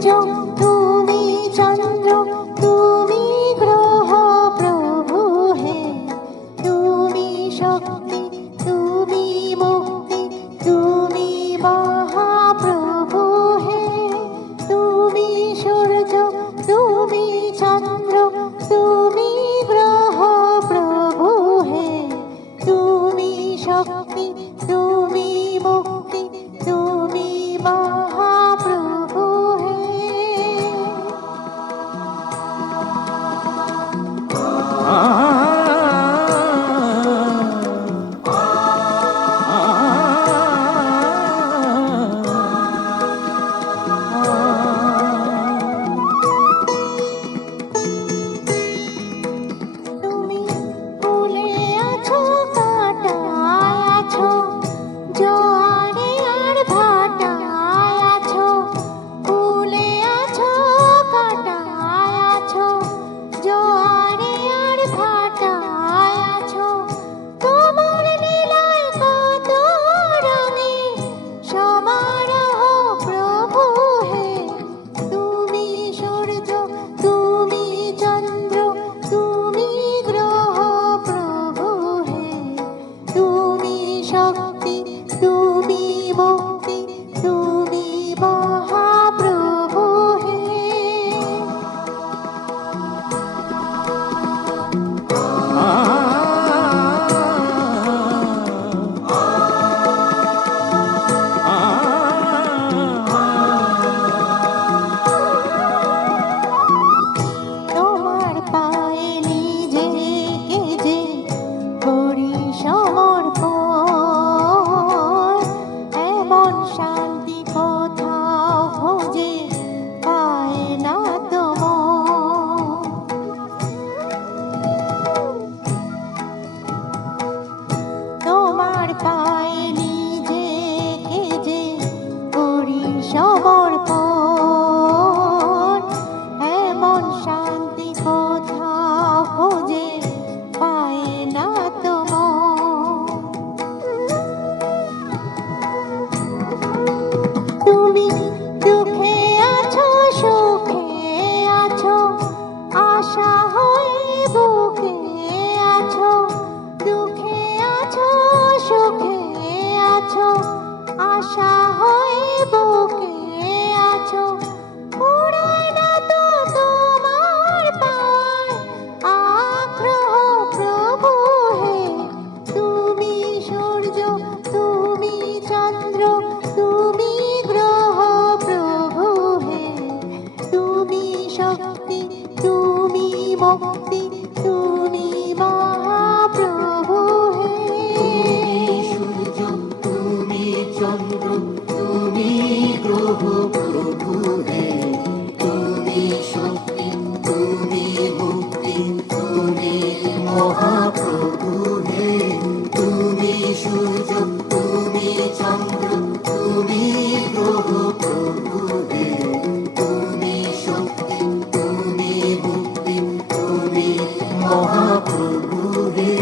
সূর্য, তুমি চন্দ্র, তুমি গ্রহ প্রভু হে। তুমি শক্তি, তুমি মুক্তি, তুমি মহাপ্রভু হে। তুমি সূর্য, তুমি চন্দ্র, তুমি গ্রহ প্রভু হে। তুমি শক্তি, তুমি মুক্তি, তুমি মহাপ্রভু হে। তুমি ফুলে আছো, কাঁটায় আছো, জোয়ারে আর ভাটায় আছো। ফুলে আছো, কাঁটায় আছো, জোয়ারে আর ভাটায় আছো। তোমার লীলায় কত রঙে সমারোহ প্রভু হে। তুমি সূর্য, তুমি চন্দ্র, তুমি গ্রহ প্রভু হে। তুমি শক্তি, তুমি মুক্তি, তুমি মহাপ্রভু হে। তোমার পায়ে নিজেকে যে করি সমর্পণ, এমন শান্তি কোথাও খোঁজে পায় না তো মন। তোমার পায়ে নিজেকে যে করি সমর্পণ, এমন শান্তি কোথাও খোঁজে পায় না তো মন। তুমি দুঃখে আছো, সুখে আছো, আশা হয়ে বুকে আছো। দুঃখে আছো, সুখে আছো, আশা হয়ে বুকে আছো। ফুরায় না তো তোমার পায় আগ্রহ প্রভু হে। তুমি সূর্য, তুমি চন্দ্র, তুমি গ্রহ প্রভু হে। তুমি শক্তি, তুমি মুক্তি, তুমি মহাপ্রভু হে। সূর্য, তুমি চন্দ্র, তুমি গ্রহ প্রভু হে। তুমি শক্তি, তুমি মুক্তি, তুমি মহাপ্রভু হে। তুমি সূর্য, তুমি চন্দ্র, তুমি গ্রহ প্রভু হে। তুমি শক্তি, তুমি মুক্তি, তুমি মহাপ্রভু হে।